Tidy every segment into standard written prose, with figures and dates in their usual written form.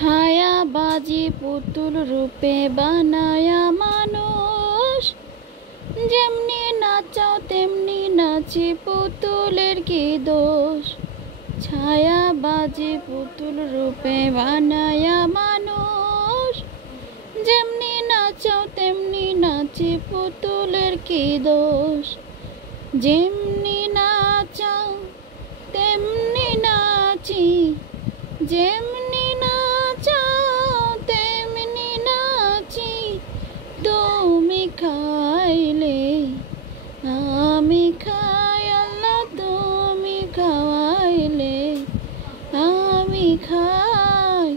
ছায়াবাজি পুতুল রূপে বানায়া মানুষ, যেমনি নাচাও তেমনি নাচি, পুতুলের কি দোষ। ছায়াবাজি পুতুল রূপে বানায়া মানুষ, যেমনি নাচাও তেমনি নাচি, পুতুলের কি দোষ। যেমনি নাচাও তেমনি নাচি, যেমনি নাচাও তেমনি নাচি। তুমি খাইলে আমি খাই, আল্লাহ তুমি খাওয়াইলে আমি খাই।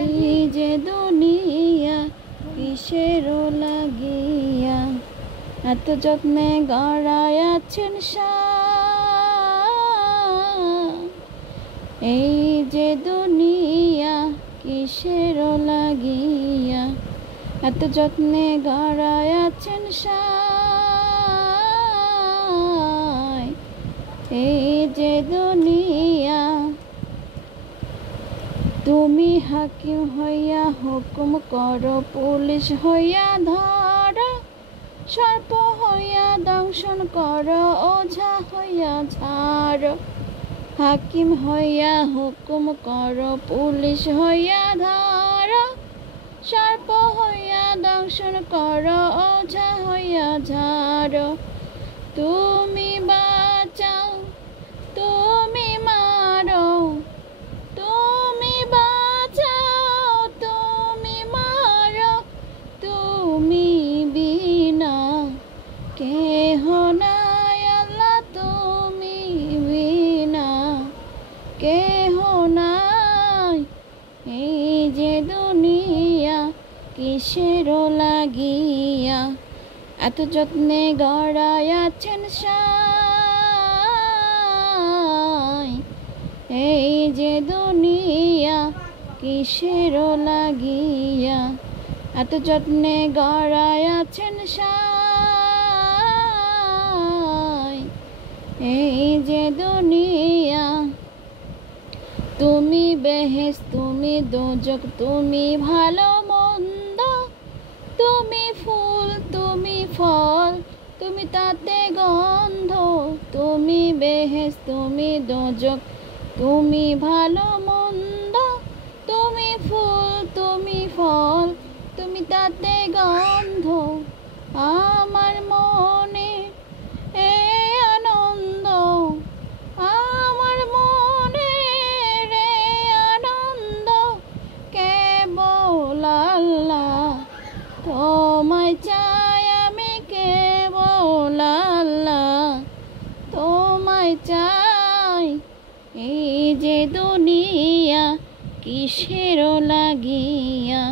এই যে দুনিয়া কিসের লাগিয়া, এত যত্নে গড়াইয়াছেন এই যে দুনিয়া কিসের লাগিয়া, এত যত্নে গড়াইয়াছেন এই যে দুনিয়া। তুমি হাকিম হইয়া হুকুম করো, পুলিশ হইয়া ধরো, সর্প হইয়া দংশন করো, ওঝা হইয়া ঝাড়ো। হাকিম হইয়া হুকুম করো, পুলিশ হইয়া ধরো, সর্প হইয়া দংশন করো, ওঝা হইয়া ঝাড়ো। তুমি বাঁচাও তুমি মারো, তুমি বাঁচাও তুমি মারো, তুমি বিনা কেহ নাই, আল্লাহ তুমি বিনা কেহ নাই। এই যে দুনিয়া কিসের লাগিয়া, এত যত্নে গড়াইয়াছেন এই যে দুনিয়া কিসের লাগিয়া, এত যত্নে গড়াইয়াছেন এই যে দুনিয়া। তুমি বেহেশত তুমি দোজখ, তুমি ভালো মন্দ, তুমি ফুল তুমি ফল, তুমি তাতে গন্ধ। তুমি বেহেশত তুমি দোজখ, তুমি ভালো মন্দ, তুমি ফুল তুমি ফল, তুমি তাতে গন্ধ। আমার মনে এ আনন্দ, আমার মনে রে আনন্দ, কেবল আল্লাহ তোমায় চাই আমি, কেবল আল্লাহ তোমায় চাই। এই যে দুনিয়া কিসের লাগিয়া,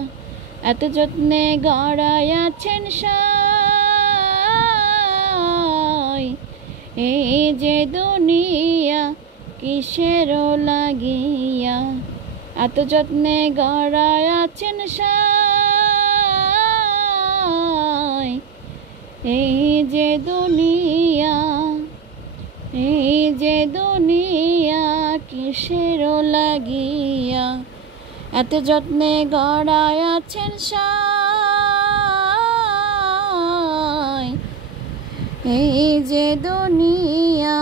এত যত্নে গড়াইয়াছেন এই যে দুনিয়া কিসের লাগিয়া, এত যত্নে গড়াইয়াছেন এই যে দুনিয়া। এই যে দুনিয়া কিসের লাগিয়া, এত যত্নে গড়াইয়াছেন এই যে দুনিয়া।